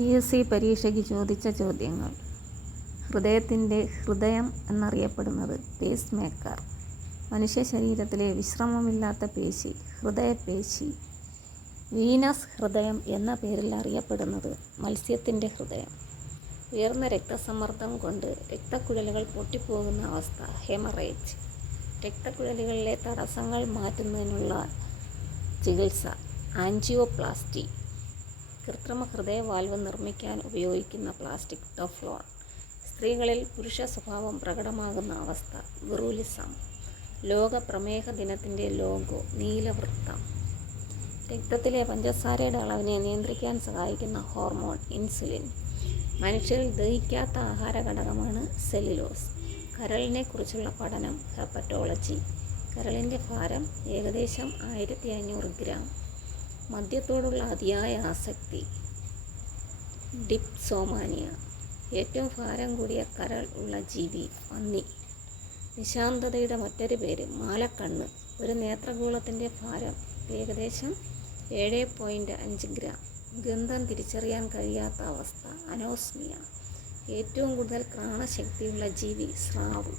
PSC പരീക്ഷയ്ക്ക് ചോദിച്ച ചോദ്യങ്ങൾ. ഹൃദയത്തിൻ്റെ ഹൃദയം എന്നറിയപ്പെടുന്നത് പേസ് മേക്കർ. മനുഷ്യ ശരീരത്തിലെ വിശ്രമമില്ലാത്ത പേശി ഹൃദയപേശി. വീനസ് ഹൃദയം എന്ന പേരിൽ അറിയപ്പെടുന്നത് മത്സ്യത്തിൻ്റെ ഹൃദയം. ഉയർന്ന രക്തസമ്മർദ്ദം കൊണ്ട് രക്തക്കുഴലുകൾ പൊട്ടിപ്പോകുന്ന അവസ്ഥ ഹെമറേജ്. രക്തക്കുഴലുകളിലെ തടസ്സങ്ങൾ മാറ്റുന്നതിനുള്ള ചികിത്സ ആൻജിയോപ്ലാസ്റ്റി. കൃത്രിമ ഹൃദയവാൽവ് നിർമ്മിക്കാൻ ഉപയോഗിക്കുന്ന പ്ലാസ്റ്റിക് ടെഫ്ലോൺ. സ്ത്രീകളിൽ പുരുഷ സ്വഭാവം പ്രകടമാകുന്ന അവസ്ഥ വിറുലിസം. ലോക പ്രമേഹ ദിനത്തിൻ്റെ ലോഗോ നീലവൃത്തം. രക്തത്തിലെ പഞ്ചസാരയുടെ അളവിനെ നിയന്ത്രിക്കാൻ സഹായിക്കുന്ന ഹോർമോൺ ഇൻസുലിൻ. മനുഷ്യരിൽ ദഹിക്കാത്ത ആഹാര ഘടകമാണ് സെല്ലുലോസ്. കരളിനെ കുറിച്ചുള്ള പഠനം ഹെപ്പറ്റോളജി. കരളിൻ്റെ ഭാരം ഏകദേശം 1500 ഗ്രാം. മദ്യത്തോടുള്ള അതിയായ ആസക്തി ഡിപ്സോമാനിയ. ഏറ്റവും ഭാരം കൂടിയ കരൾ ഉള്ള ജീവി പന്നി. നിശാന്തതയുടെ മറ്റൊരു പേര് മാലക്കണ്ണ്. ഒരു നേത്രഗോളത്തിൻ്റെ ഭാരം ഏകദേശം 7.5 ഗ്രാം. ഗന്ധം തിരിച്ചറിയാൻ കഴിയാത്ത അവസ്ഥ അനോസ്മിയ. ഏറ്റവും കൂടുതൽ ഘ്രാണശക്തിയുള്ള ജീവി സ്രാവ്.